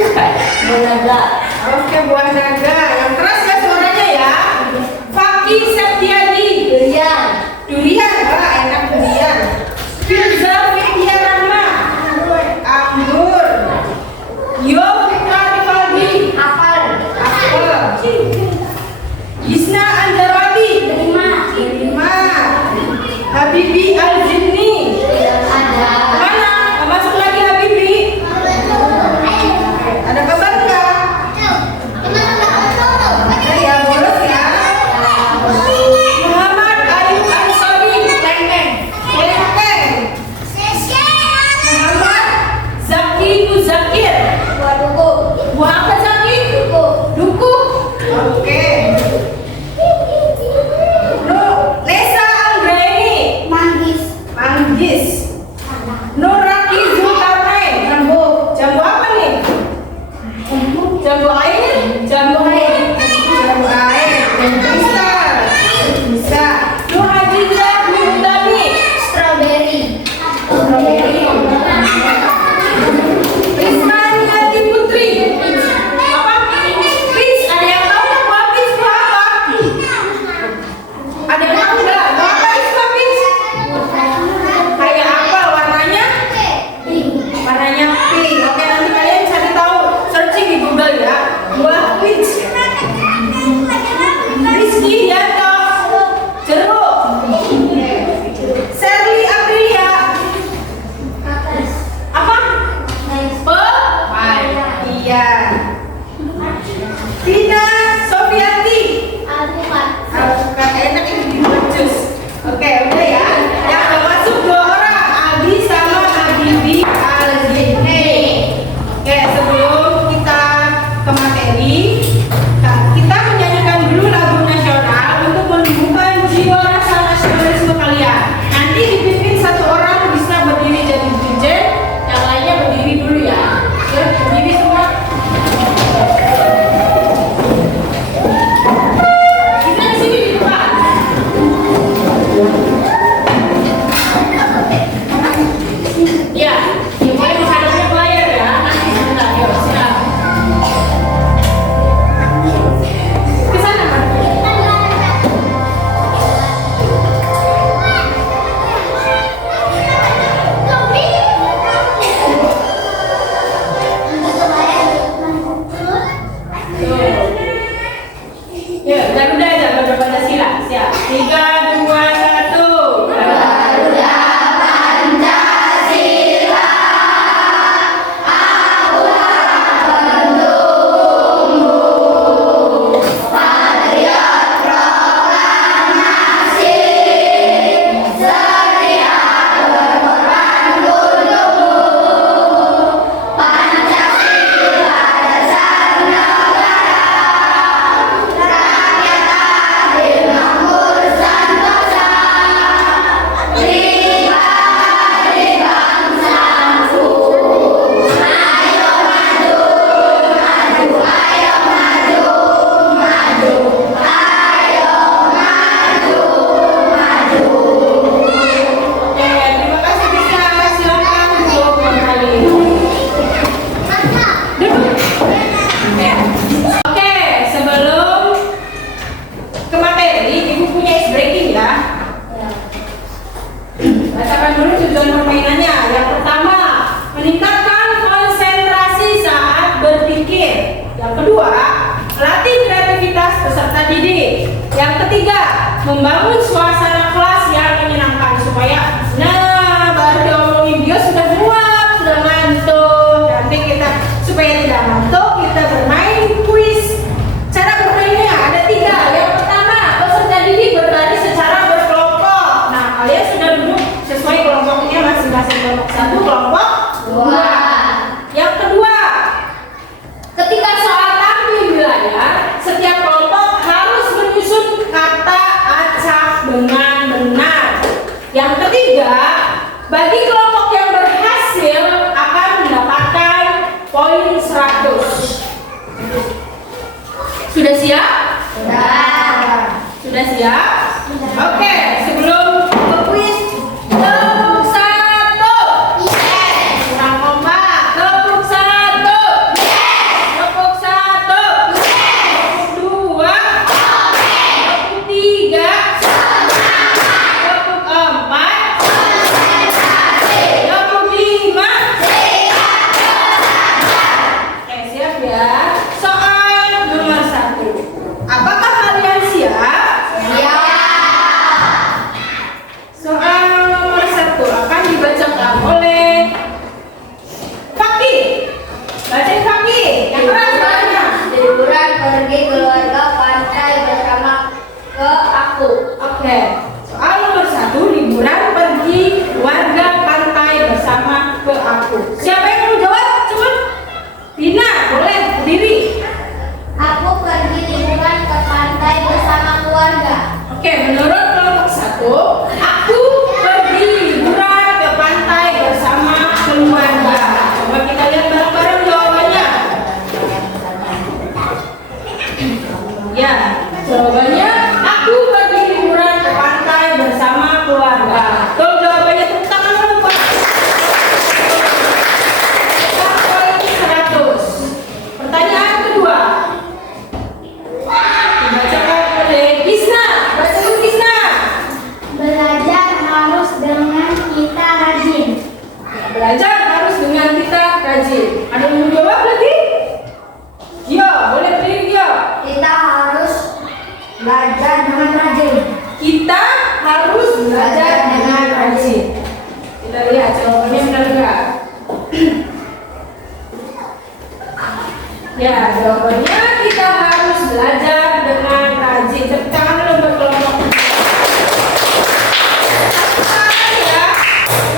Buah naga. Oke, buah naga. Yang keras ya suaranya ya. Fakih Septiadi. Durian. Durian, wah enak durian. Firza Vidya Rahma. Anggur. Yo Fitra Rivaldi. Apel. Apel. Gisna Anjarwati. Delima. Habibi Al-Jinni. Ada. Mana? Masuk lagi Habibi. Ada kabar enggak? Ada ya, bolos ya. Muhammad Ayub Ansori. Teng-teng. Muhammad Zaki Muzakir. Buah duku. Buah apa Zaki? Duku. Duku. Oke. Nesa Anggraini. Manggis. Manggis. Nuraki Zulkarnain. Jambu. Jambu apa nih? Jambu air. Jambu air. Jambu air. Bisa. Bisa. Nur Aziza Muhtami. Strawberry. Risman Yati Putri. Apa? Peach. Ada yang tahu nggak buah peach itu apa? Ada yang tahu nggak? Buah apa itu buah peach? Kayak apa warnanya? Warnanya pink. Oke, nanti kalian cari tahu, searching di Google ya. Buah peach. Rizky Dianto. Jeruk. Sherly Aprilia. Apa? Iya. Vina Sofiati. Alpukat enak ini dibuat jus. Oke, udah ya. Yang udah masuk 2 orang, Abi sama Habibi Al-Jinni. Oke, sebelum kita ke materi, kita menyanyikan dulu lagu nasional untuk menumbuhkan jiwa rasa nasionalisme kalian. Nanti dipimpin 1 orang bisa berdiri jadi dirjen, yang lainnya berdiri dulu ya. Yuk, berdiri semua. Kita di sini di depan. Ya, dimulai menghadapnya layar ya. Nanti sebentar, yuk siap. Ke sana, Mas. Yuk, Garuda aja, Garuda Pancasila. Siap. 3, 2, 1. Oke, terima kasih Bisa. Silakan duduk kembali. Duduk. Oke, sebelum ke materi, Ibu punya ice breaking ya. Bacakan dulu tujuan permainannya. Yang pertama, meningkatkan konsentrasi saat berpikir. Yang kedua, melatih kreativitas peserta didik. Yang ketiga, membangun suasana kelas yang menyenangkan supaya baru diomongin dia sudah muak, sudah ngantuk. Nanti kita supaya tidak ngantuk, kita bermain kuis. Cara bermainnya ada 3. Yang pertama, peserta didik berlari secara berkelompok. Nah, kalian sudah duduk sesuai kelompoknya masing-masing, kelompok 1, kelompok 2. Yang kedua, ketika soal tampil di layar, setiap kelompok harus menyusun kata acak dengan benar. Yang ketiga, bagi kelompok yang berhasil akan mendapatkan poin 100. Sudah siap? Sudah siap? Oke, sebelum ke kuis, tepuk 1. Kurang kompak. Tepuk 1. ya. Soal nomor 1. Apakah kalian siap? Ya. Soal nomor 1 akan dibacakan oleh Fakih. Bacain Fakih. Yang keras suaranya. Liburan pergi keluarga pantai bersama ke aku. Oke. Soal nomor 1, liburan pergi keluarga pantai bersama ke aku. Siapa yang mau jawab? Cepet. Dina, boleh berdiri. Aku pergi liburan ke pantai bersama keluarga. Oke, menurut kelompok 1, aku pergi liburan ke pantai bersama keluarga. Coba kita lihat bareng-bareng jawabannya. Ya, jawabannya aku pergi liburan ke pantai bersama keluarga. Tuh jawabannya, tepuk tangan dulu, Pak. Poin 100. Pertanyaan kedua. Dibacakan oleh Kisna. Baca dulu Kisna. Belajar harus dengan kita rajin. Belajar harus dengan kita rajin. Ada yang mau jawab lagi? Yo, boleh berdiri yo. Kita harus belajar dengan rajin. Kita harus belajar dengan rajin. Kita lihat jawabannya benar enggak? Ya, jawabannya kita harus belajar dengan rajin. Tepuk tangan dulu untuk kelompok. Ya,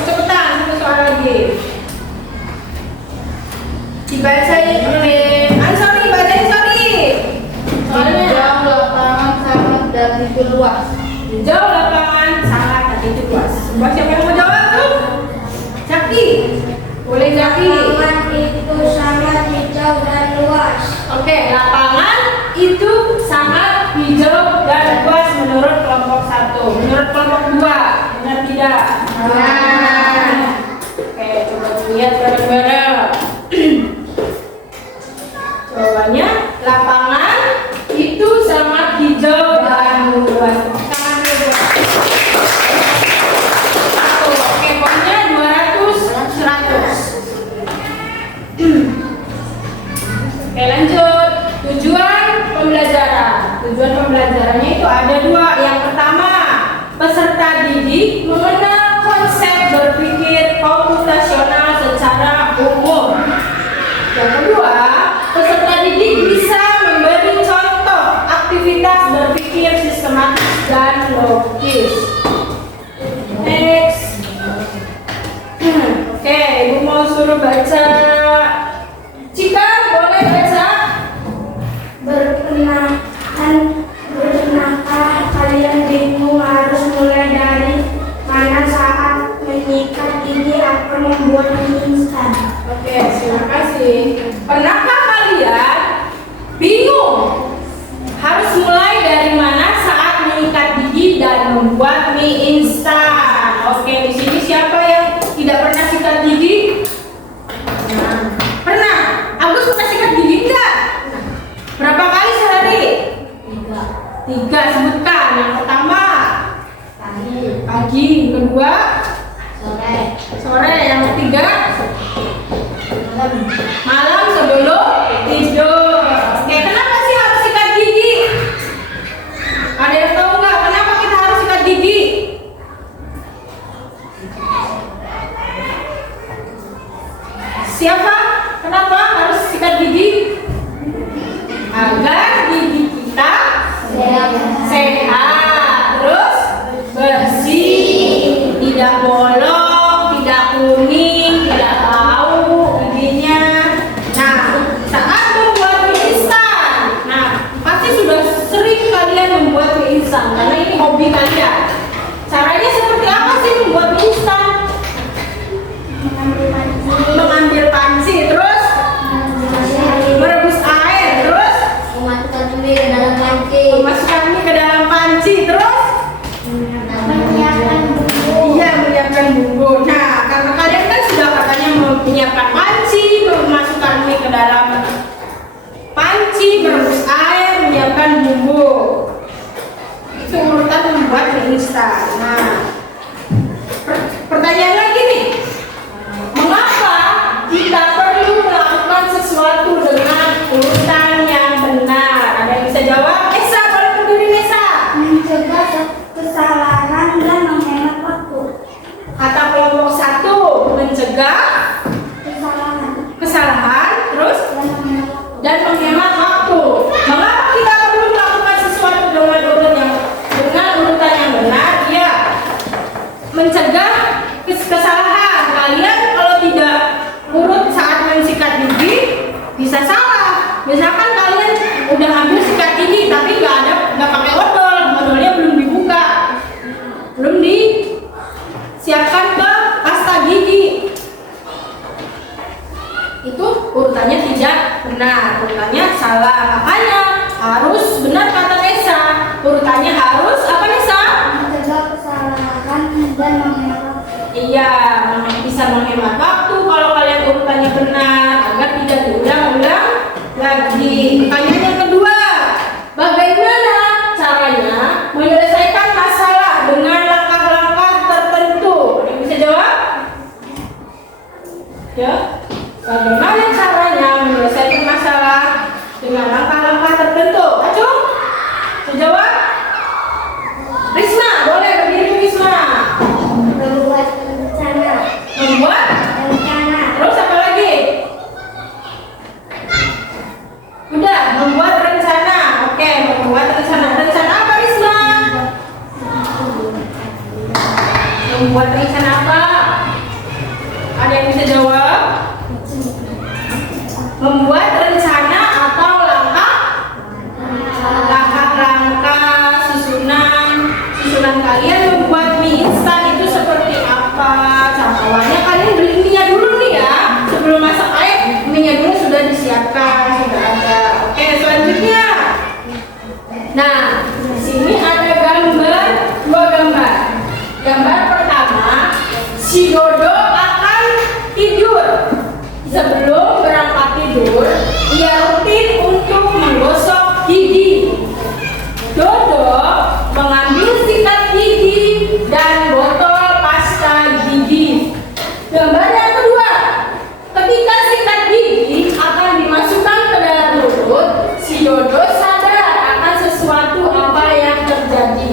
cepetan satu soal lagi. Dibacain oleh Ansori, bacain Sori. Soalnya Jauh lapangan sangat dan itu luas. hijau lapangan sangat dan itu luas. Coba siapa yang mau jawab tuh? Jaki. Boleh Jaki. Lapangan itu sangat hijau dan luas. Oke, lapangan itu sangat hijau dan luas menurut kelompok 1. Menurut kelompok 2, benar tidak? Benar. Oke, coba lihat bareng-bareng. Jawabannya, lapangan itu sangat hijau dan luas. Tangan dulu. Oke, poinnya 200, 100. Oke, lanjut. Tujuan pembelajaran. Tujuan pembelajarannya itu ada 2. Yang pertama, peserta didik mengenal konsep berpikir komputasional secara umum. Yang kedua, peserta didik bisa memberi contoh aktivitas berpikir sistematis dan logis. Next. Oke, Ibu mau suruh baca. Cika, boleh baca? Pernahkah kalian bingung harus mulai dari mana saat menyikat gigi atau membuat mie instan? Oke, terima kasih. Pernahkah kalian bingung harus mulai dari mana saat menyikat gigi dan membuat mie instan? Oke, di sini siapa yang tidak pernah sikat gigi? Pernah. Agus pernah sikat gigi enggak? Berapa kali sehari? 3. Sebutkan. Yang pertama pagi, yang kedua sore, yang ketiga malam sebelum tidur. Oke, kenapa sih harus sikat gigi? Ada yang tahu nggak kenapa kita harus sikat gigi? Siapa? Kenapa harus sikat gigi? Agar gigi kita sehat, terus bersih, tidak bolong, tidak kuning, tidak bau giginya. Nah, saat membuat mie instan, nah pasti sudah sering kalian membuat mie instan karena ini hobi kalian. Caranya seperti apa sih membuat mie instan? Mengambil panci, terus merebus air, terus memasukkan mie ke dalam panci. memasukkan mie ke dalam panci, terus Menyiapkan bumbu. iya, menyiapkan bumbu. Nah, karena kalian kan sudah katanya menyiapkan panci, memasukkan mie ke dalam panci, merebus air, menyiapkan bumbu. Itu urutan membuat mie instan. Nah, pertanyaan lagi nih. Mengapa kita perlu melakukan sesuatu dengan misalkan kalian udah ambil sikat gigi tapi nggak pakai odol, odolnya belum dibuka, belum disiapkan ke pasta gigi, itu urutannya tidak benar, urutannya salah. Makanya harus benar kata Nesa, urutannya harus apa Nesa? Mencegah kesalahan dan menghemat. Iya, bisa menghemat waktu kalau kalian urutannya benar agar tidak diulang-ulang lagi. Pertanyaan yang kedua, bagaimana caranya menyelesaikan masalah dengan langkah-langkah tertentu? Ada yang bisa jawab? Ya, bagaimana caranya menyelesaikan masalah dengan langkah-langkah tertentu? Acung, bisa jawab? Risma, boleh berdiri Risma. Membuat rencana. Membuat Rencana. terus apa lagi? Udah, membuat rencana. Oke, membuat rencana. Rencana apa Risma? Membuat rencana apa? Ada yang bisa jawab? Membuat rencana atau langkah susunan kalian membuat mie instan itu seperti apa? Cara awalnya kalian beli mie-nya dulu nih ya, sebelum masak air mie-nya dulu sudah disiapkan, sudah ada. Oke, selanjutnya. Nah, di sini ada dua gambar. Gambar pertama, si Dodo akan tidur. Sebelum berangkat tidur, ia rutin untuk menggosok gigi. Dodo mengambil sikat gigi dan botol pasta gigi. Gambar yang kedua, ketika sikat gigi akan dimasukkan ke dalam mulut, si Dodo sadar akan sesuatu apa yang terjadi.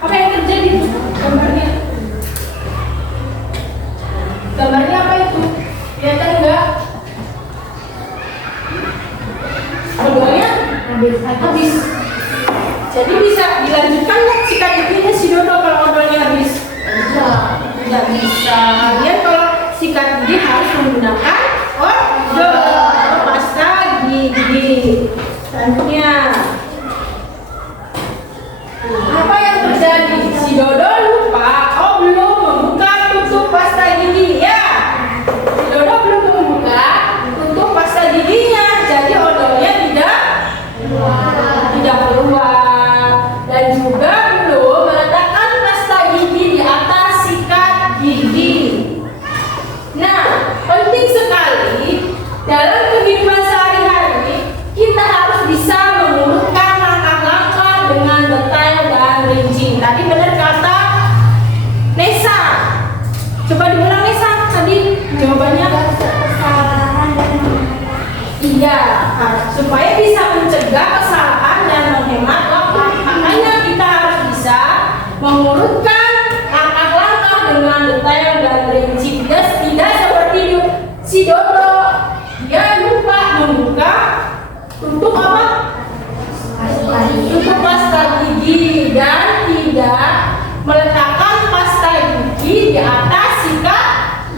Apa yang terjadi? Gambarnya. Gambarnya apa itu? Kelihatan enggak? Odolnya habis. Jadi bisa dilanjutkan nggak sikat giginya si Dodo kalau odolnya habis? Tidak bisa. Kalian kalau sikat gigi harus menggunakan odol atau pasta gigi. Selanjutnya, apa yang terjadi? Si Dodo lupa, belum membuka tutup pasta gigi ya. Si Dodo belum membuka tutup pasta giginya, jadi odolnya tidak keluar, dan juga belum meletakkan pasta gigi di atas sikat gigi. Nah, penting sekali dalam kehidupan sehari-hari kita harus bisa mengurutkan langkah-langkah dengan detail dan rinci. Tadi benar kata Nesa. Coba diulang Nesa tadi jawabannya. Kesalahan dan menghemat. Iya, supaya bisa mencegah kesalahan dan menghemat waktu. Makanya kita harus bisa mengurutkan langkah-langkah dengan detail dan rinci. Tidak seperti si Dodo, dia lupa membuka tutup apa? Tutup pasta gigi dan tidak meletakkan pasta gigi di atas sikat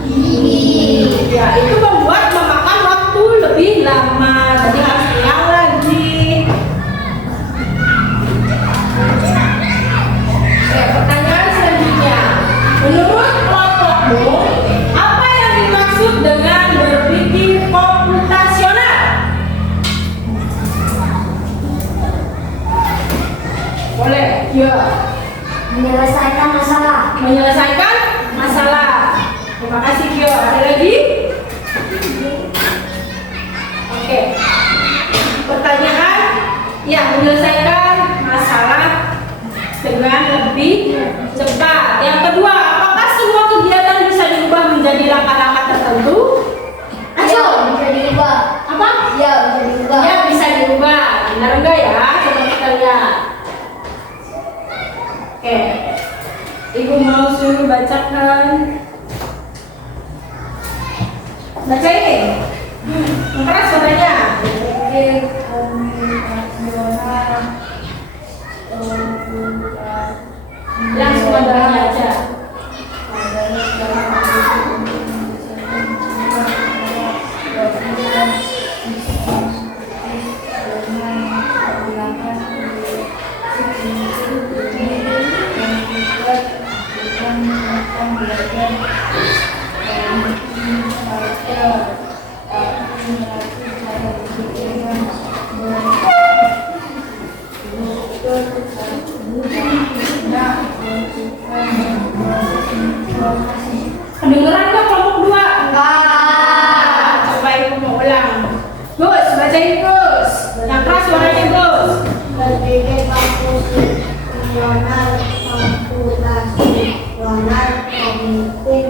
gigi. Ya, itu membuat memakan waktu lebih lama. Jadi harus ulang lagi. Oke, pertanyaan selanjutnya. Menurut kelompokmu, apa yang dimaksud dengan berpikir komputasional? Boleh? Ya. Menyelesaikan masalah. Menyelesaikan masalah. Terima kasih Kyo. Ada lagi? Oke. Pertanyaan, ya, menyelesaikan masalah dengan lebih cepat. Yang kedua, apakah semua kegiatan bisa diubah menjadi langkah-langkah tertentu? Ayo, bisa diubah. Apa? Ya, bisa diubah. Ya, bisa diubah. Benar enggak ya? Coba kita lihat. Oke. Ibu mau suruh bacakan. Baca ini. Keras suaranya. Langsung adanya aja. Gus. Yang keras suaranya Gus. Berpikir konstitusional, komputasional, kognitif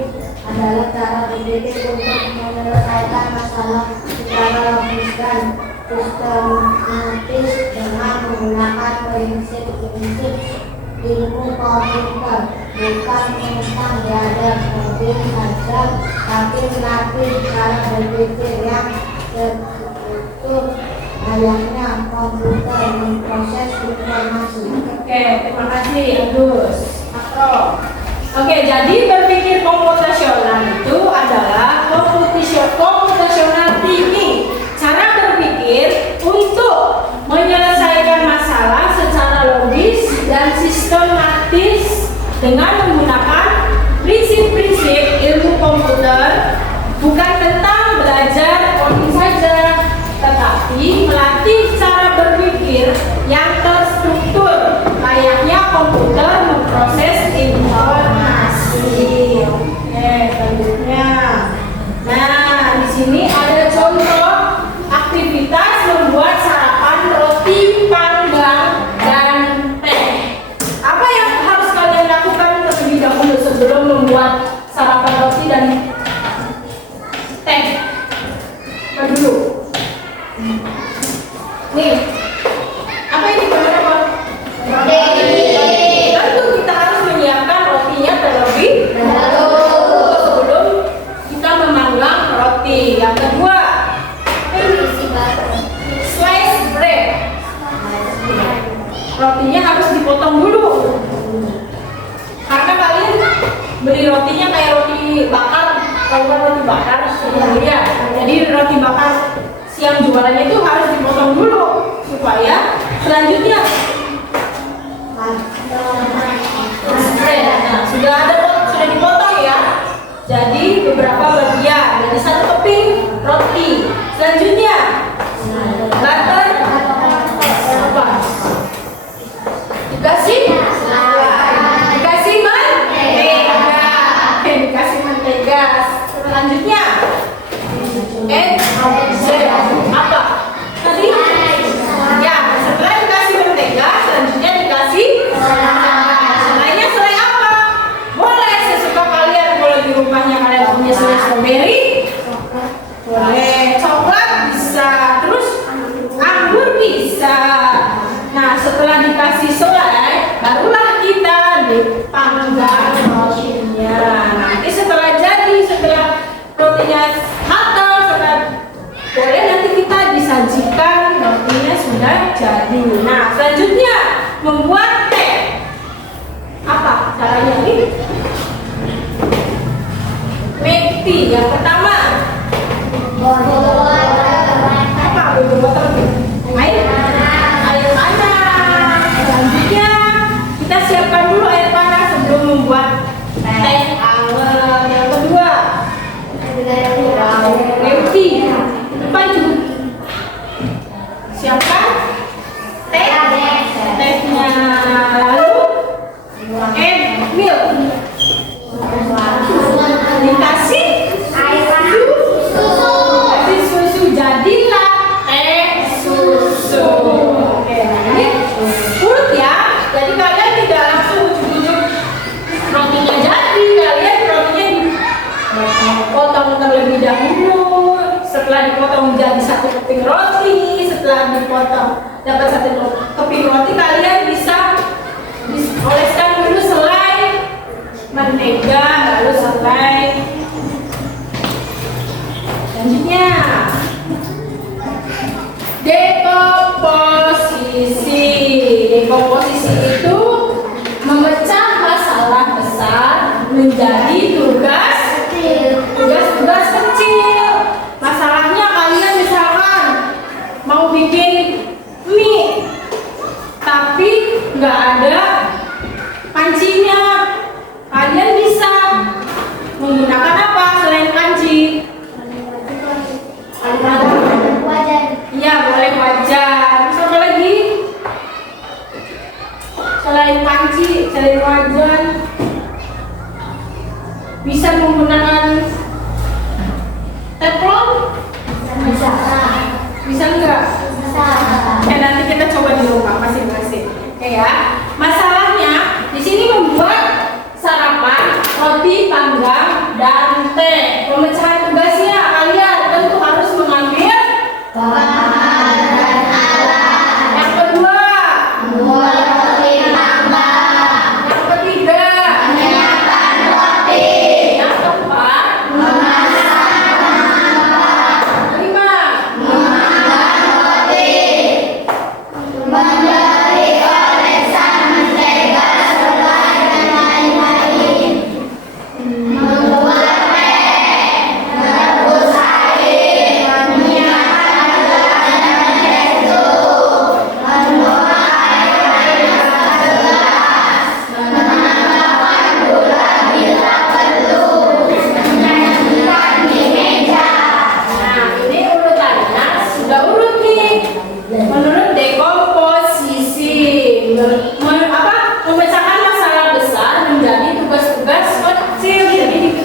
adalah cara berpikir untuk menyelesaikan masalah secara logis dan sistematis dengan menggunakan prinsip-prinsip ilmu komputer, bukan tentang belajar coding saja, tapi melatih cara berpikir yang terstruktur layaknya komputer memproses informasi. Oke, terima kasih Agus. Makro. Oke, jadi berpikir komputasional itu adalah computational thinking. Cara berpikir untuk menyelesaikan masalah secara logis dan sistematis dengan menggunakan prinsip-prinsip ilmu komputer, bukan tentang belajar coding saja, tetapi melatih cara berpikir yang terstruktur layaknya komputer memproses informasi. Oke, selanjutnya. Nah, di sini ada contoh aktivitas membuat sarapan roti panggang dan teh. Apa yang harus kalian lakukan terlebih dahulu sebelum membuat sarapan roti dan teh? Apa dulu? Nih, apa yang kita lakukan? Tentu kita harus menyiapkan rotinya terlebih dahulu sebelum kita memanggang roti. Yang kedua, slice bread. Rotinya harus dipotong dulu. Karena kalian beli rotinya kayak roti bakar, kalau bukan roti bakar, ya. Jadi roti bakar yang jualannya itu harus dipotong dulu supaya selanjutnya sudah dipotong ya. Jadi beberapa bagian, jadi satu keping roti. Selanjutnya butter apa? Dikasih mentega. Dikasih mentega. Selanjutnya apa? Tadi? Ya, setelah dikasih mentega, selanjutnya dikasih selainya. Selai apa? Boleh sesuka kalian. Boleh di rumahnya kalian punya selai strawberry, boleh coklat bisa, terus anggur bisa. Nah, setelah dikasih selai, barulah kita dipanggang rotinya. Nanti setelah jadi, setelah rotinya matang, boleh nanti kita disajikan rotinya sudah jadi. Nah, selanjutnya membuat teh. Apa caranya ini? Make tea. Yang pertama, apa? Air panas. Selanjutnya kita siapkan dulu air panas sebelum membuat teh anget. Yang kedua, make tea. Baju siapkan tehnya, lalu milk dikasih susu, jadilah teh susu. Oke, ini urut ya. Jadi kalian tidak langsung ujuk-ujuk rotinya jadi, kalian rotinya dipotong terlebih dahulu. Setelah dipotong jadi satu keping roti, setelah dipotong dapat satu keping roti, kalian bisa oleskan dulu selai mentega, lalu selai. Selanjutnya dekomposisi. Dekomposisi itu memecah masalah besar menjadi tugas kecil. Masalahnya kalian misalkan mau bikin mie, tapi nggak ada pancinya. Kalian bisa menggunakan apa selain panci? Iya, boleh wajan. Terus apa lagi? Selain panci, selain wajan, bisa menggunakan teflon? Bisa enggak? Nanti kita coba di rumah masing-masing. Oke ya. Masalahnya di sini membuat sarapan, roti panggang, dan teh. Pemecahan tugasnya kalian tentu harus mengambil yang kedua, yang ketiga, yang keempat, kelima, nah ini urutannya sudah urut nih menurut dekomposisi. Memecahkan masalah besar menjadi tugas-tugas kecil, jadi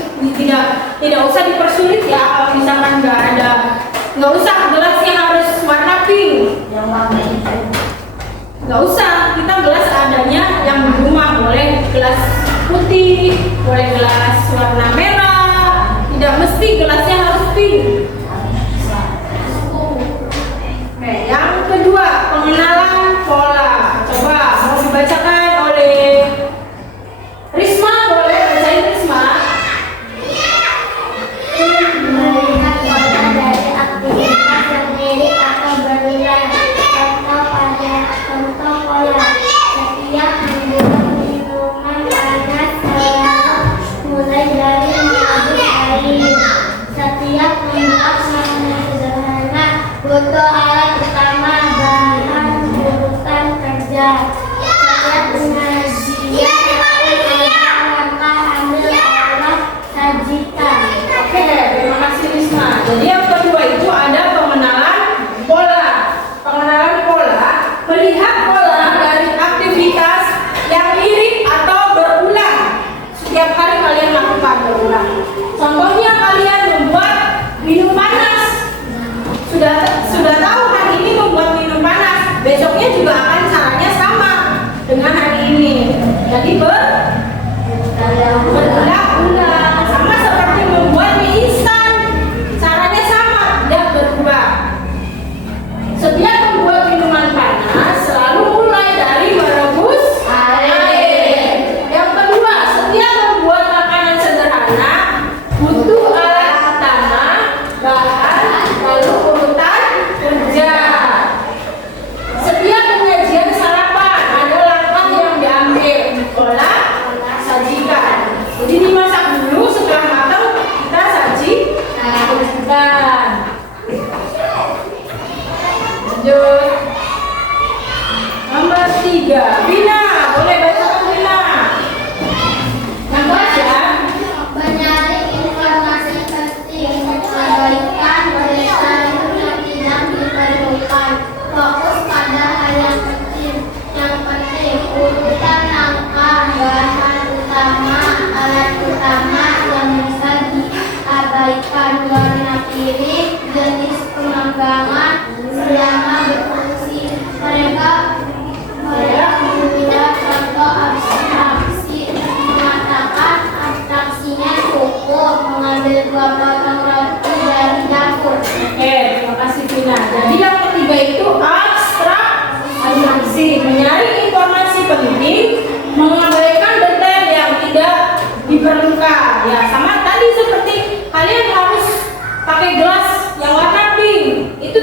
tidak usah dipersulit ya. Kalau misalkan nggak usah gelasnya harus warna pink, nggak usah, kita gelas adanya yang di rumah. Boleh gelas putih, boleh gelas warna merah, tidak mesti gelasnya harus pink. Oke, yang kedua, pengenalan pola. Coba mau dibacakan oleh Risma, boleh bacain Risma? Melihat pola dari aktivitas yang mirip atau berulang. Contoh pola. Setiap minum minuman panas selalu mulai dari mengaduk air. Setiap menguap makanan sederhana butuh alat utama bahan urutan kerja. Setiap pengajian ada langkah ambil alat sajikan. Oke, terima kasih Risma. Jadi yang kedua itu ada pengenalan pola. Pengenalan pola, melihat pola dari aktivitas yang mirip atau berulang. Setiap hari kalian lakukan berulang. Contohnya kalian membuat minum panas. Sudah tahu hari ini membuat minum panas, besoknya juga akan caranya sama dengan hari ini. Jadi berulang-ulang, sama seperti membuat mie instan, caranya sama, tidak berubah. Setiap membuat minuman panas selalu mulai dari merebus air. Yang kedua, setiap membuat makanan sederhana butuh alat utama, bahan, lalu urutan kerja. Setiap penyajian sarapan ada langkah yang diambil, olah, sajikan. Jadi dimasak dulu, setelah matang kita sajikan. Lanjut. Nomor 3, Vina, boleh bacakan Vina. Yang baca. Menyaring informasi penting, mengabaikan berita yang tidak diperlukan. Fokus pada hal yang penting. Yang penting, urutan langkah, bahan utama, alat utama yang bisa diabaikan, warna piring, jenis pemanggangan, selama berfungsi. Mereka membuat contoh abstraksi, mengatakan abstraksinya cukup mengambil 2 potong roti dari dapur. Oke, terima kasih Vina. Jadi yang ketiga itu abstraksi, menyaring informasi penting, mengabaikan detail yang tidak diperlukan. Ya, sama tadi seperti kalian harus pakai gelas yang warna pink, itu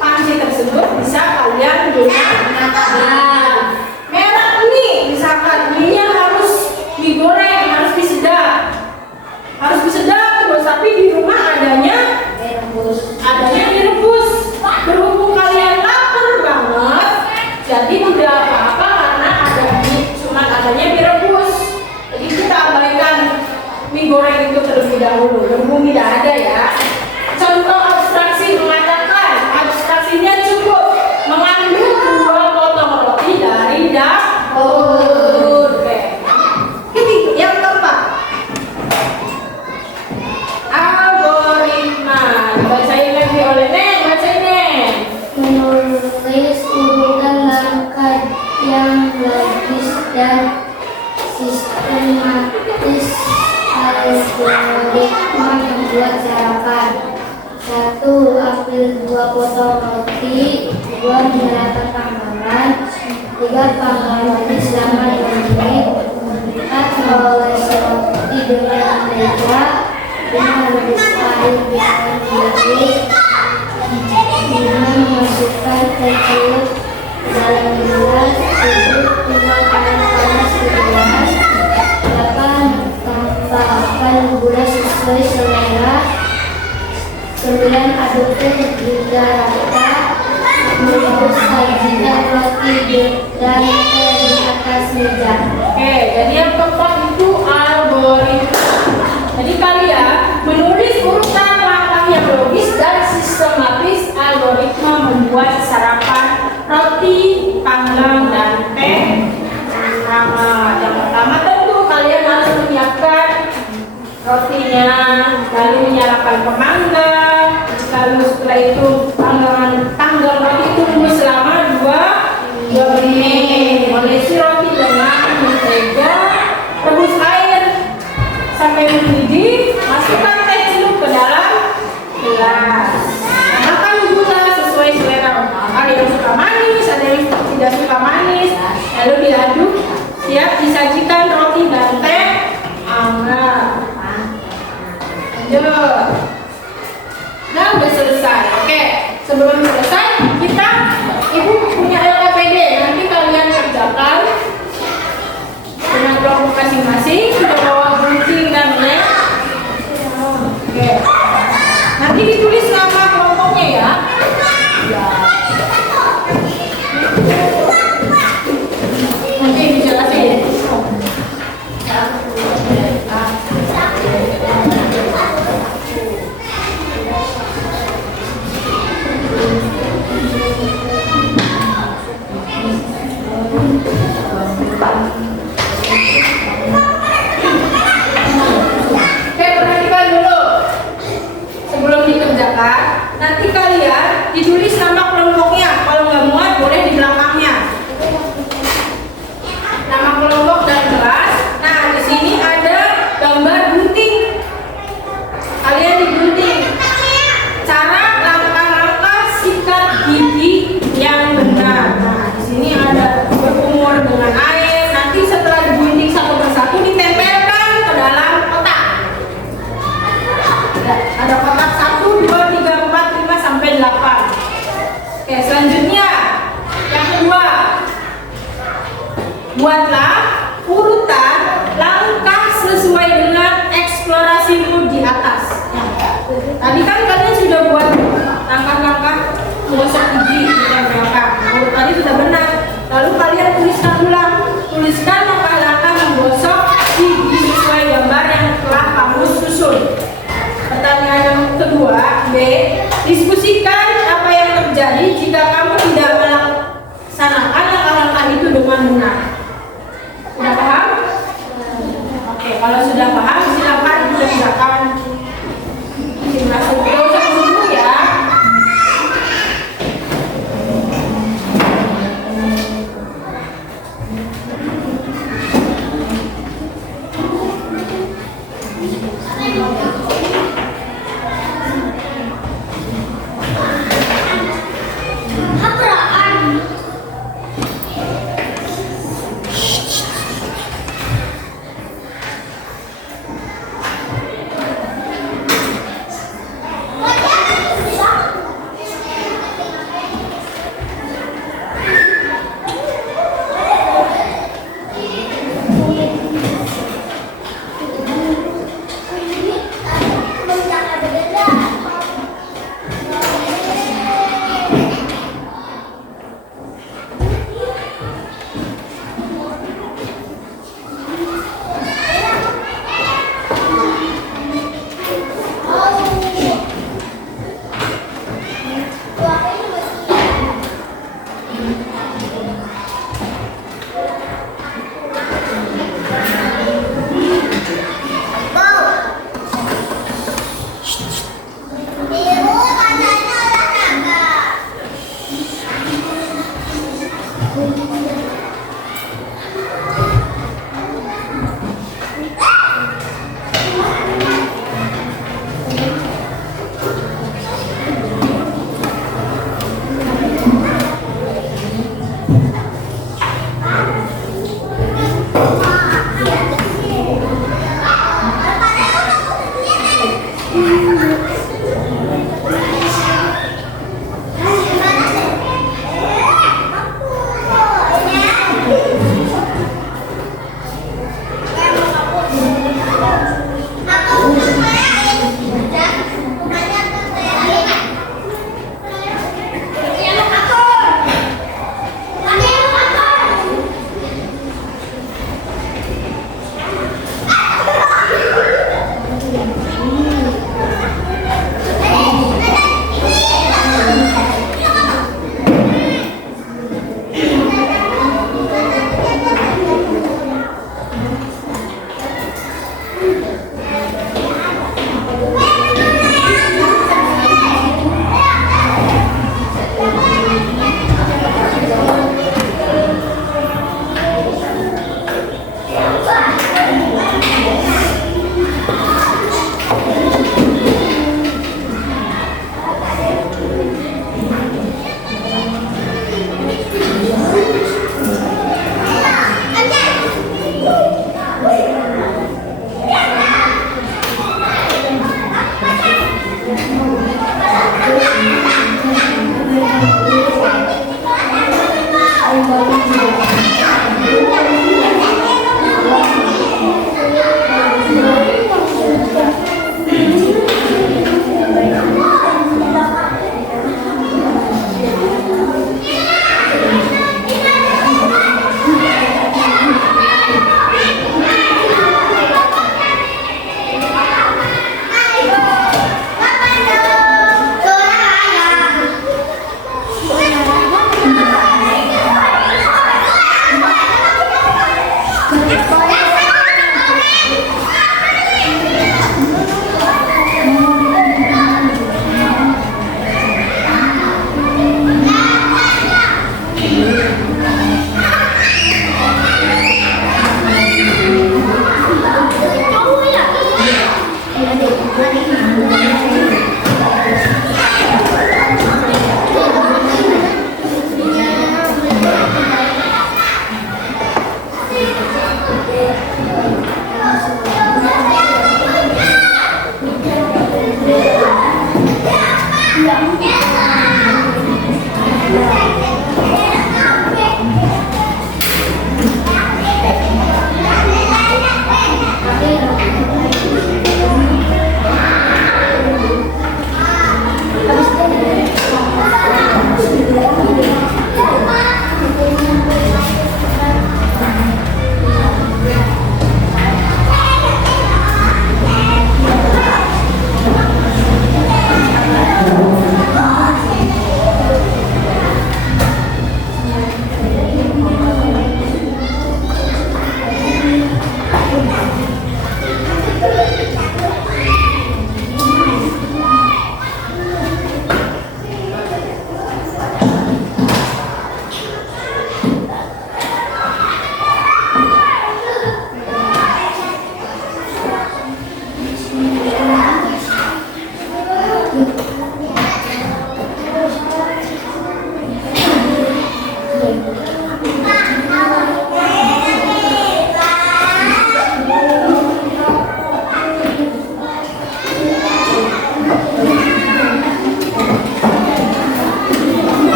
panci tersebut bisa kalian gunakan. Merek mie, misalkan mie-nya harus digoreng, harus disedap. Harus disedap terus, tapi di rumah adanya direbus. Berhubung kalian lapar banget, jadi tidak apa-apa karena ada mie, cuma adanya direbus. Jadi kita abaikan mie goreng itu terlebih dahulu. Berhubung tidak ada ya. Contoh abstraksi mengatakan, abstraksinya cukup mengambil 2 potong roti dari dapur. Oke. Yang keempat, algoritma. Bacain lagi oleh Neng, bacain Neng. Menulis urutan langkah yang logis dan sistematis. Algoritma membuat sarapan. 1. Ambil 2 potong roti. 2. Menyalakan panggangan. 3. Panggang roti selama 2 menit. 4. Oles roti dengan meja. 5. Rebus air dengan mendidih. 6. Masukkan teh celup ke dalam gelas. 7. Tuangkan panas ke gelas. 8. Tambahkan gula sesuai selera. 9. Adukkan hingga rata. 10. Sajikan roti dan teh di atas meja. Oke, jadi yang keempat itu algoritma. Jadi kalian menulis urutan langkah yang logis dan sistematis. Algoritma membuat sarapan, roti, panggang, dan teh. Yang pertama tentu kalian harus menyiapkan rotinya, lalu menyalakan pemanggang, lalu setelah itu panggang roti tunggu selama 2 menit. Olesi roti dengan mentega, rebus air sampai mendidih, masukkan teh celup ke dalam gelas. Tambahkan gula sesuai selera. Ada yang suka manis, ada yang tidak suka manis. Lalu diaduk, siap disajikan roti dan teh hangat. Lanjut. Nah, udah selesai. Oke, sebelum selesai ibu punya LKPD. Nanti kalian kerjakan dengan kelompok masing-masing. Sudah bawa gunting dan lem. Oke. Nanti ditulis nama kelompoknya ya. Nanti dijelasin. Oke, perhatikan dulu. Sebelum dikerjakan, nanti kalian ditulis nama kelompoknya. Kalau nggak muat, boleh di belakangnya. Nama kelompok dan kelas. Nah, di sini ada gambar gunting. Kalian digunting. Cara langkah-langkah sikat gigi yang benar. Nah, di sini ada berkumur dengan air. Nanti setelah digunting satu persatu ditempelkan ke dalam kotak. Ada kotak 1, 2, 3, 4, 5 sampai 8. Oke, selanjutnya yang kedua, buatlah urutan langkah sesuai dengan eksplorasimu di atas. Tadi kan kalian sudah buat langkah-langkah menggosok gigi ditempelkan. Tadi sudah benar. Lalu kalian tuliskan ulang. Tuliskan langkah-langkah menggosok gigi sesuai gambar yang telah kamu susun. Pertanyaan yang kedua, B. Diskusikan apa yang terjadi jika kamu tidak melaksanakan langkah-langkah itu dengan benar. Sudah paham? Oke, kalau sudah paham silakan dikerjakan. Masuk dulu ya.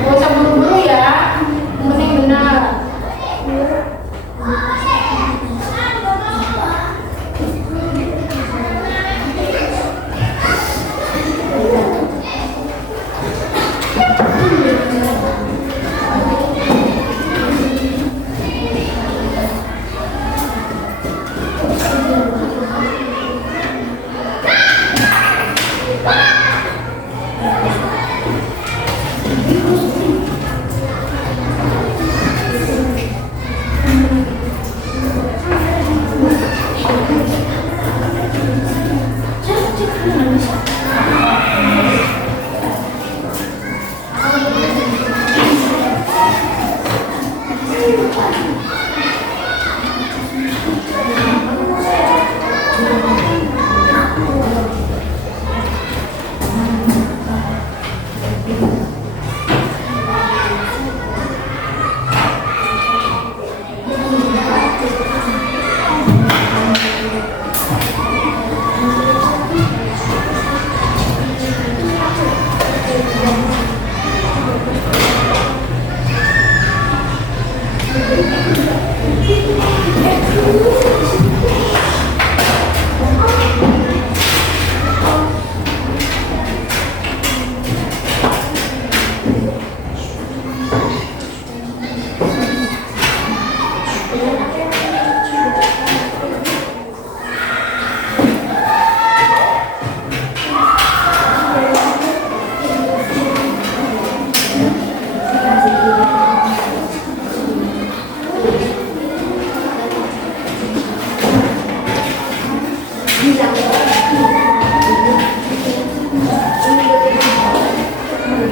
Gak usah buru-buru ya, yang penting benar.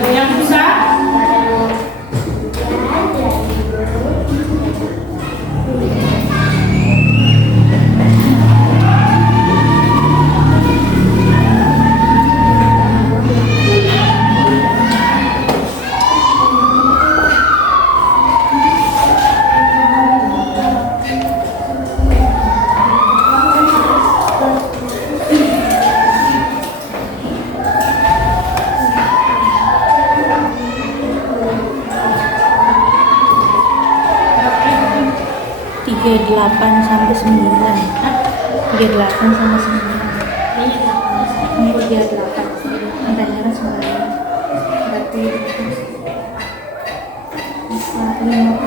Yang susah? Tiga delapan sampai 9. 38 sama 9. Ini 38. Angkanya kan 9. Berarti 56.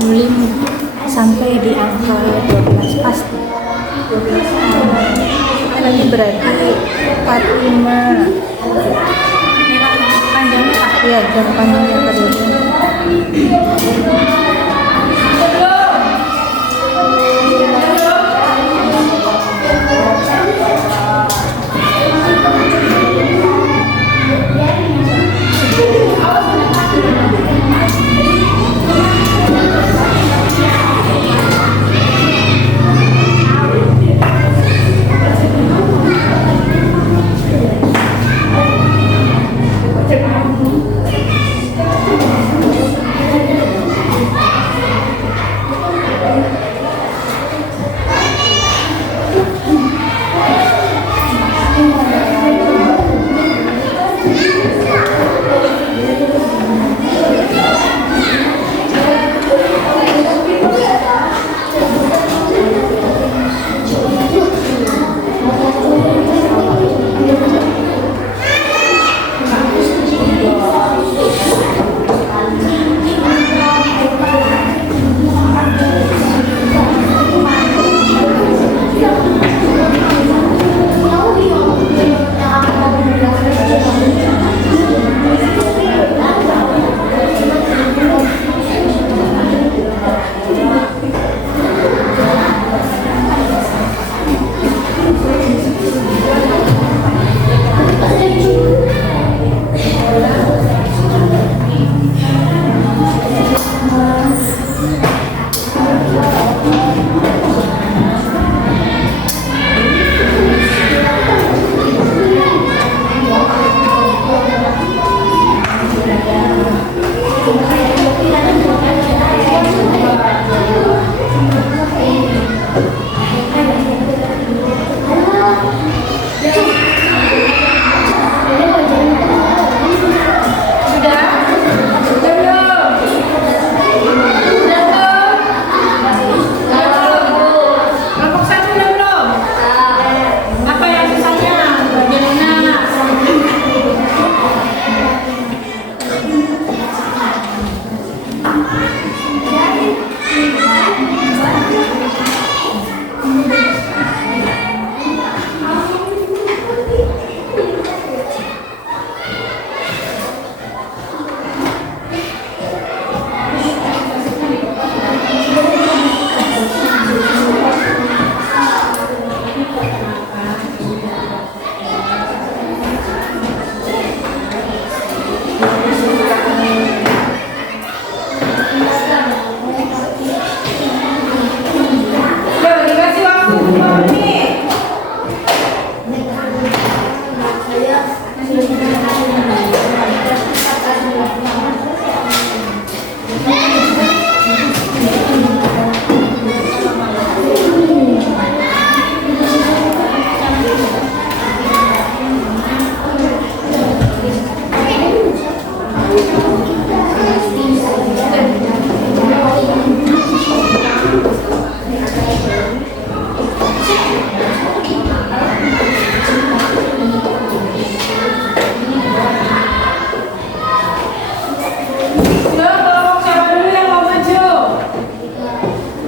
Mulim sampai di angka 12 pasti. Lagi berarti 45. Panjangnya ya, jam panjangnya kedua.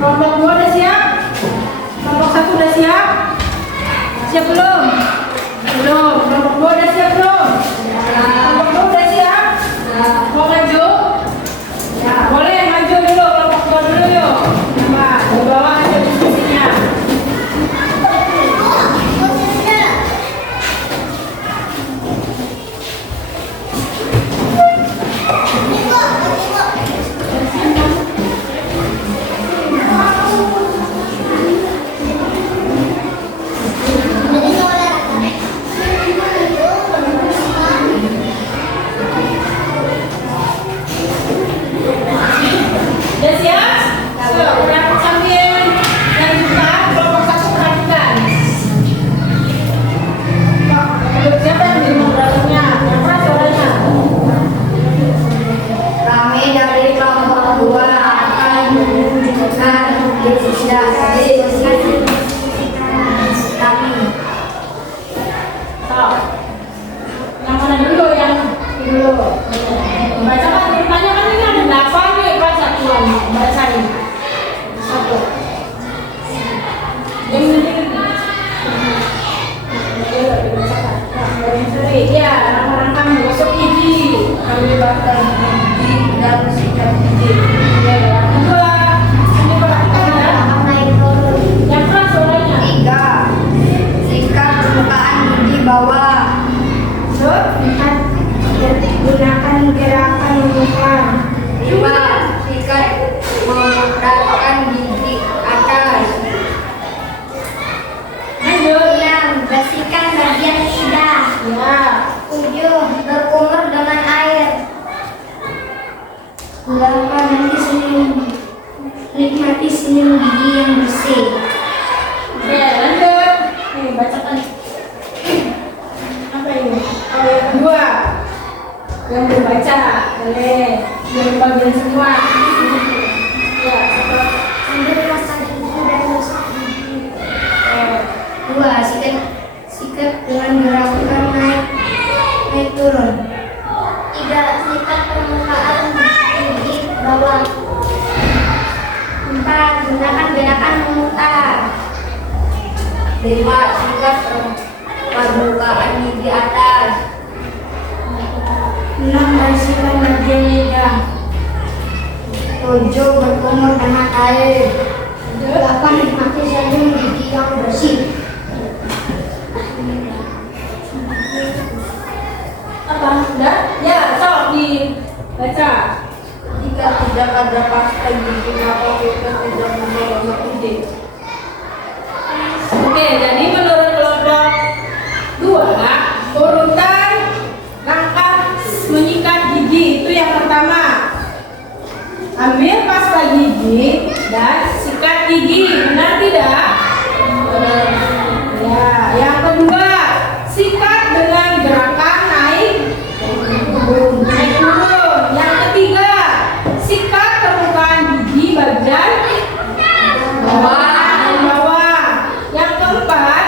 Kelompok 2 udah siap? siap? Siap belum? Belum. Kelompok 2 udah siap belum? Kelompok 2 udah siap? Mau maju? Ya, boleh maju dulu, kelompok 2 dulu yuk. Nah, di bawah aja diskusinya. Udah siap? Udah sambil lanjutkan kelompok 1 perhatikan. Siapa yang di belakangnya? Yang keras suaranya. Kami dari kelompok 2 akan menunjukkan diskusi kami. Stop. Yang mana dulu? Yang dulu. Bacakan ceritanya kan ini ada 8 nih, baca tuan. Bacain. 1. Yang ini. Ya, nama-nama kamu gosok gigi. Kami bakal gigi dan sikat gigi. Ya, yang kedua. Ini perhatikan ya. Yang keras suaranya. 3. Sikat permukaan gigi bawah. Lihat, gunakan gerakan memutar. 5. Sikat menggerakkan gigi atas. Lanjut. 6. Bersihkan bagian lidah. Ya. 7. Berkumur dengan air. 8. Nikmati senyum gigi yang bersih. Oke, lanjut. Nih, bacakan. Apa ini? Oh, yang kedua. Yang belum baca. Boleh. Yang bagian semua. Ya, cepat. Sambil rasa gigi dan gosok gigi. 2. Sikat dengan gerakan naik turun. 3. Sikat permukaan gigi bawah. 4. Gunakan gerakan memutar. 5. Sikat permukaan gigi atas. 6. Bersihkan bagian lidah. 7. Berkumur dengan air. 8. Nikmati senyum gigi yang bersih. Apa? Udah? Ya, sok dibaca. Jika tidak ada pasta gigi, maka kita tidak membawa gigi. Oke, jadi menurut kelompok 2, urutan langkah menyikat gigi itu yang pertama. Ambil pasta gigi dan sikat gigi. Benar tidak? Benar. Ya, yang kedua, sikat dengan gerakan naik turun. Yang ketiga, sikat permukaan gigi bagian bawah. Yang keempat,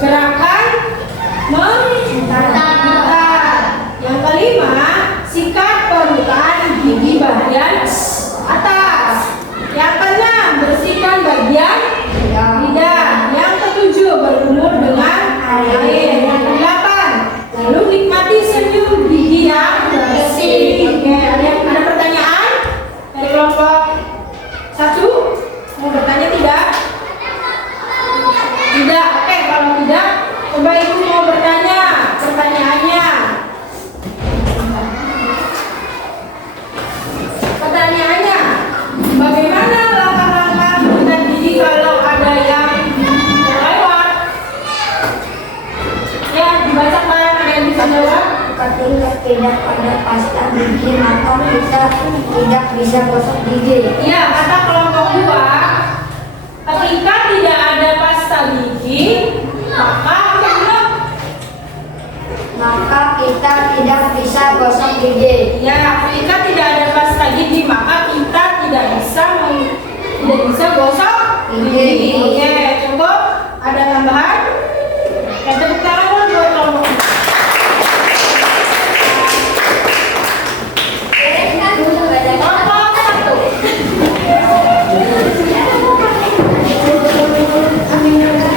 gerakan memutar. Yang kelima, sikat permukaan gigi bagian atas. Yang keenam, bersihkan bagian lidah. Yang ketujuh, berkumur dengan air. Yang kedelapan, lalu nikmati senyum gigi yang bersih. Oke, ada pertanyaan dari kelompok 1? Mau bertanya tidak? Tidak. Oke, kalau tidak, coba ibu mau bertanya pertanyaannya. Pertanyaannya, bagaimana langkah-langkah menyikat gigi kalau ada yang lewat? Ya, dibacakan, ada yang bisa jawab. Ketika tidak ada pasta gigi, maka kita tidak bisa gosok gigi. Iya, kata kelompok 2, ketika tidak ada pasta gigi, maka Maka kita tidak bisa gosok gigi. ya, ketika tidak ada pasta gigi, maka kita tidak bisa gosok gigi. Oke, cukup. Ada tambahan? Tepuk tangan buat kelompok. Kelompok 1.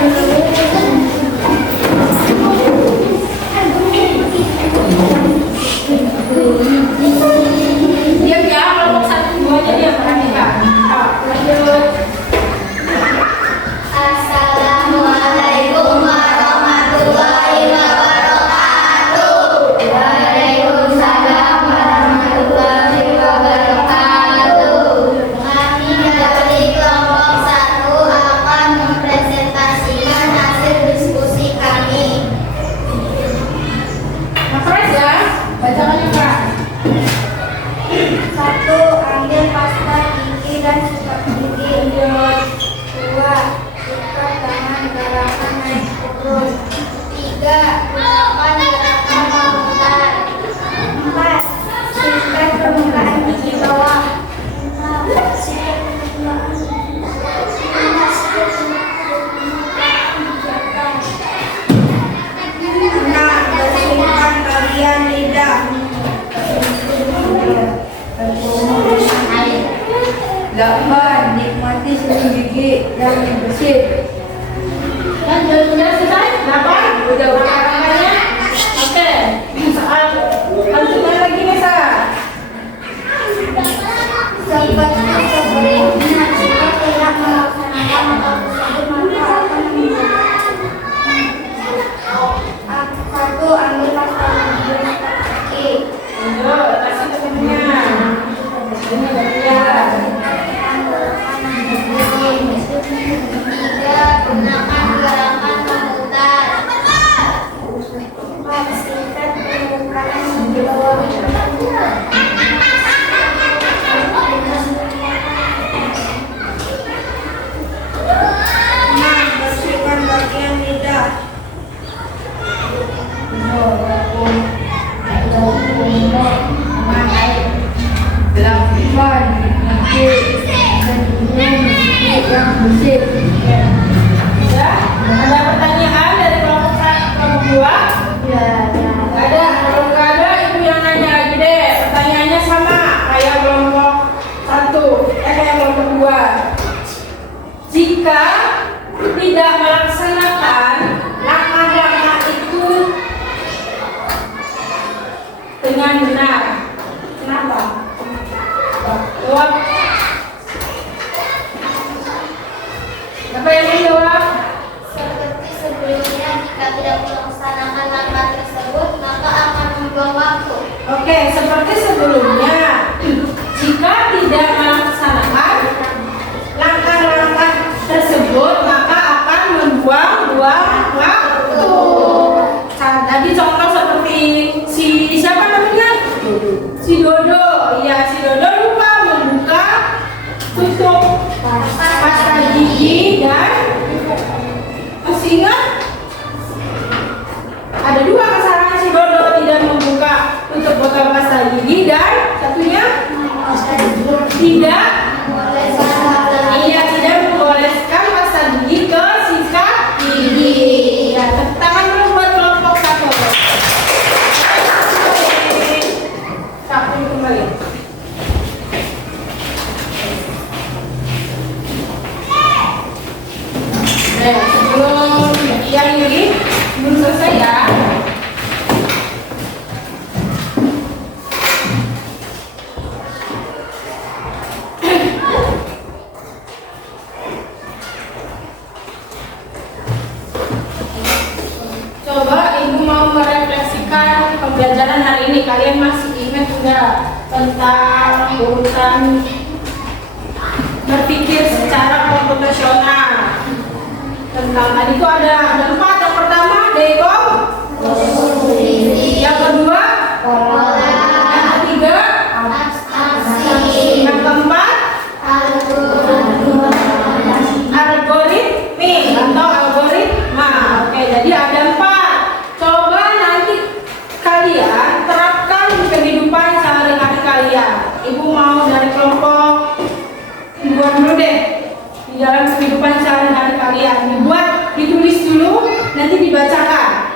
8. Nikmati senyum gigi yang bersih. Dan sudah selesai? 8? Udah angkanya? Oke. Soal lanjutkan lagi Nesa. Seperti sebelumnya, jika tidak melaksanakan hal tersebut, maka akan satu, ambil pasta gigi. Lanjut, kasih temennya. Ini ya. 3. Gunakan gerakan memutar. 4. Singkat permukaan di bawah. 6. Bersihkan bagian lidah. 8. Nikmati senyum gigi yang bersih. Ya. Ada pertanyaan dari kelompok 1, kelompok 2? Ya, ya. Nggak ada. Kalau nggak ada, ibu yang nanya lagi deh. Pertanyaannya sama kayak kelompok 1, kayak kelompok 2. Jika tidak melaksanakan langkah-langkah itu dengan benar, kenapa? Jawab. Siapa yang mau jawab? Seperti sebelumnya, jika tidak melaksanakan langkah tersebut, maka akan membuang waktu. Oke, seperti sebelumnya, jika tidak melaksanakan langkah-langkah tersebut, maka akan membuang-buang waktu. Tadi contoh seperti si siapa namanya? Si Dodo. Iya, si Dodo lupa membuka tutup pasta gigi dan masih ingat? Ada 2 kesalahan si Dodo, tidak membuka tutup botol pasta gigi dan satunya tidak mengoleskan pasta gigi ke sikat gigi. Ya, tepuk tangan dulu buat kelompok 1. Capung kembali. Sebelum yang ini belum selesai ya. Coba ibu mau merefleksikan pembelajaran hari ini. Kalian masih ingat enggak tentang urutan berpikir secara komputasional? Tentang tadi itu ada 4. Yang pertama dekomposisi, yang kedua yang ketiga, yang keempat algoritmik atau algoritma. Oke, jadi ada 4. Coba nanti kalian terapkan di kehidupan sehari-hari kalian. Ibu mau dari kelompok 2 dulu deh. Di dalam kehidupan sehari-hari kalian dibuat, ditulis dulu, nanti dibacakan.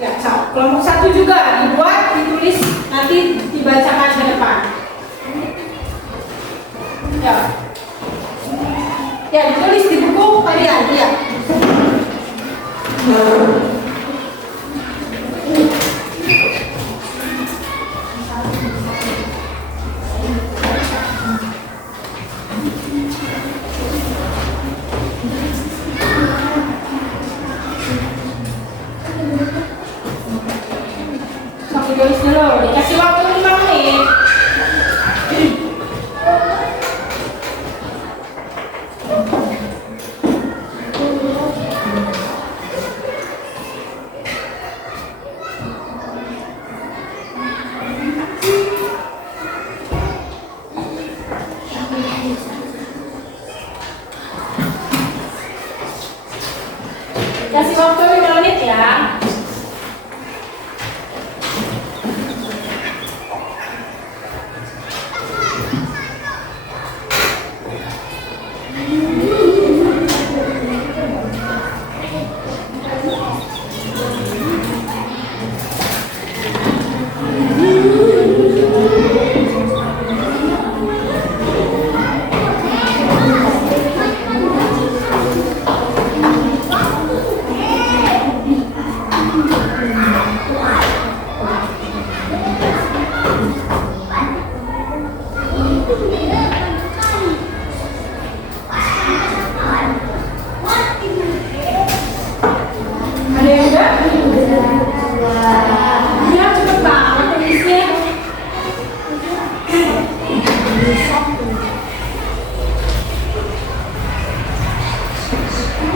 Ya, kelompok 1 juga dibuat, ditulis, nanti dibacakan ke depan. Ya, ditulis di buku kalian, ya. Tulis dulu, dikasih waktu 5 menit. Kasih waktu 5 menit ya.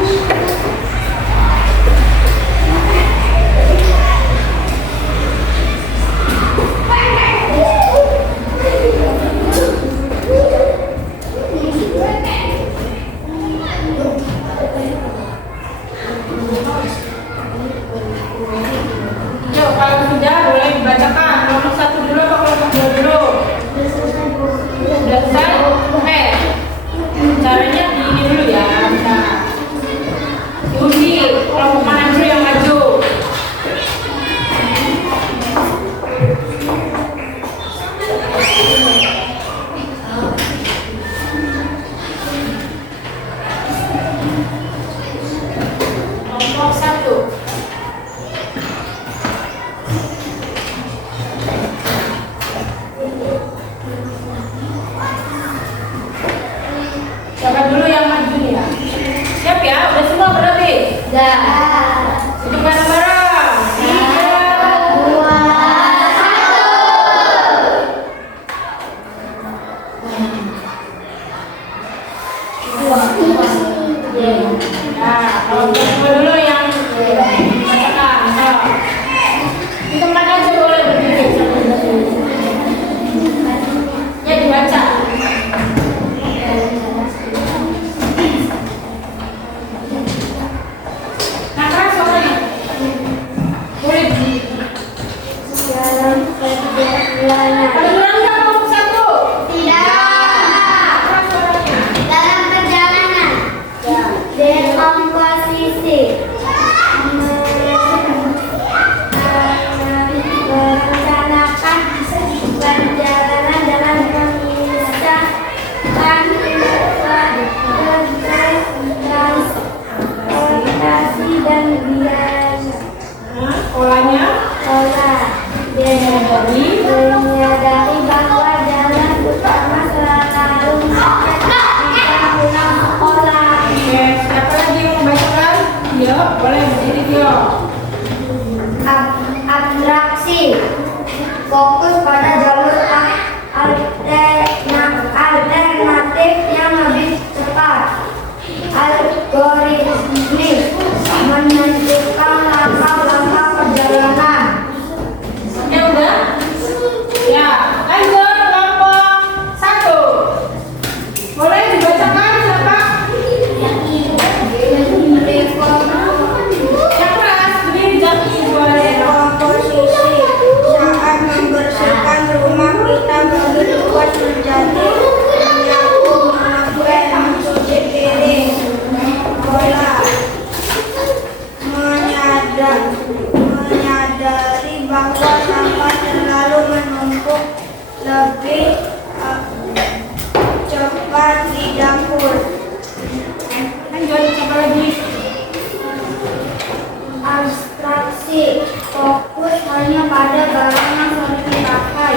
Yuk, kalau sudah boleh dibacakan. Kelompok 1 dulu atau kelompok 2 dulu? Sudah selesai? Oke. Caranya ini dulu ya. Nah, diundi kelompok mana dulu yang maju? Kelompok 1. Siapa dulu yang maju nih ya? Siap ya? Udah semua berarti? Dah. Hitung bareng-bareng. 3, 2, 1. Nah, kalau berdua dulu yang bacakan. Di tempat aja boleh berdiri. Ya dibaca. Nah, keras suaranya. Boleh di. Dalam perjalanan. Kedengeran nggak kelompok 1? Tidak. Keras suaranya. Dalam perjalanan. Ya. Dekomposisi. Merencanakan perjalanan dalam memisahkan transportasi dan biaya. Nah, polanya. Pola menyadari bahwa jalan utama selalu macet jika pulang sekolah. Oke, siapa lagi yang membacakan? Yo, boleh berdiri Yo. Atraksi fokus pada jalur alternatif yang lebih cepat. Algoritmik menentukan langkah-langkah perjalanan. Ya udah. Ya, lanjut kelompok 1. Boleh dibacakan siapa? Yang keras, berdiri jatuh boleh. Komposisi saat membersihkan rumah kita berbuat menjadi menyapu, mengepel, mencuci piring. Pola menyadari bahwa sampah selalu menumpuk lebih cepat di dapur. Lanjut, siapa lagi? Abstraksi fokus hanya pada barang yang sering dipakai.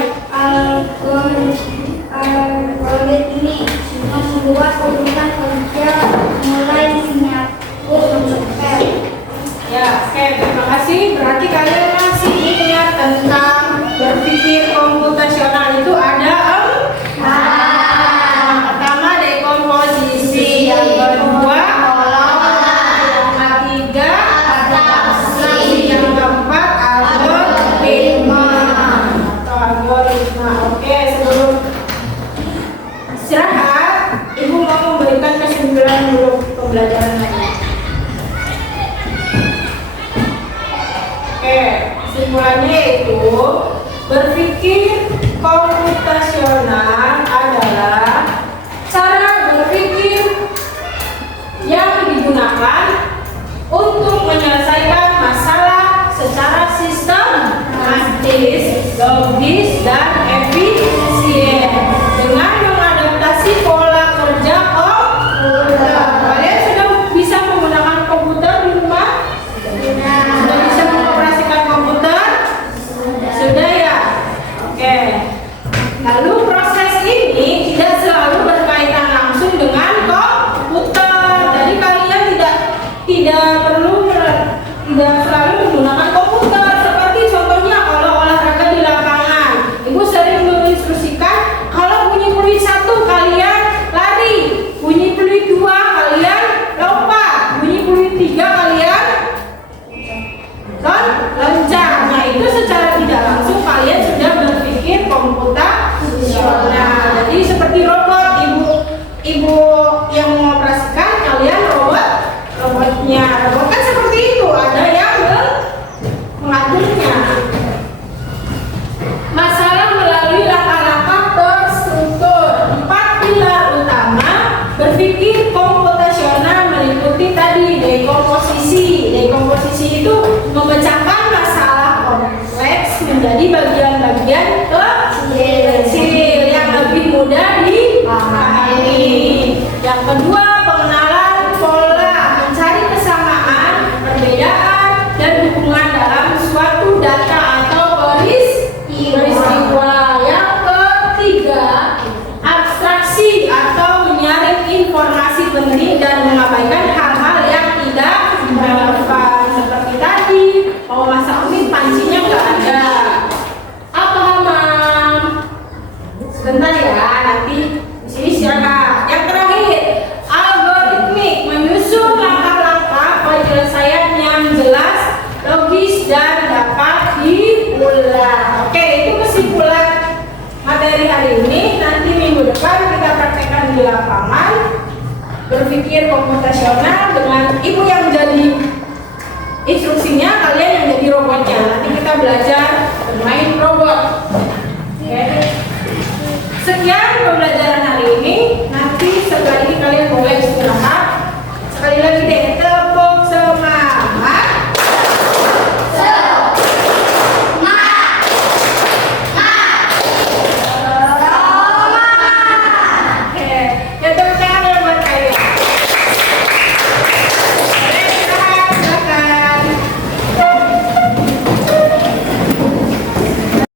Algoritmik membuat urusan kerja mulai menyapu, mengepel. Ya, oke, terima kasih. Berarti kalian masih ingat tentang berpikir komputasional itu ada yang pertama dekomposisi, yang kedua yang ketiga adaptasi, yang keempat algoritma atau algoritma. Oke, sebelum istirahat, Ibu mau memberikan kesimpulan dulu pembelajaran hari ini. Oke, kesimpulannya itu berpikir komputasional adalah cara berpikir yang digunakan untuk menyelesaikan masalah secara sistematis, logis, dan efisien dengan mengadaptasi pola kerja komputer. Kalian sudah bisa menggunakan komputer di rumah? Sudah bisa mengoperasikan komputer? Sudah ya? Oke, Yang kedua, pengenalan pola mencari kesamaan, perbedaan, dan hubungan dalam suatu data atau peristiwa. Yang ketiga, abstraksi atau menyaring informasi penting dan mengabaikan hal-hal yang tidak relevan. Seperti tadi, mau masak mie pancinya nggak ada. Apa Mam? Sebentar ya, nanti di sini silakan. Yang terakhir, algoritmik menyusun langkah-langkah penyelesaian yang jelas, logis dan dapat diulang. Oke, itu kesimpulan materi hari ini. Nanti minggu depan kita praktekkan di lapangan. Berpikir komputasional dengan ibu yang jadi instruksinya, kalian yang jadi robotnya. Nanti kita belajar bermain robot. Oke. Sekian pembelajaran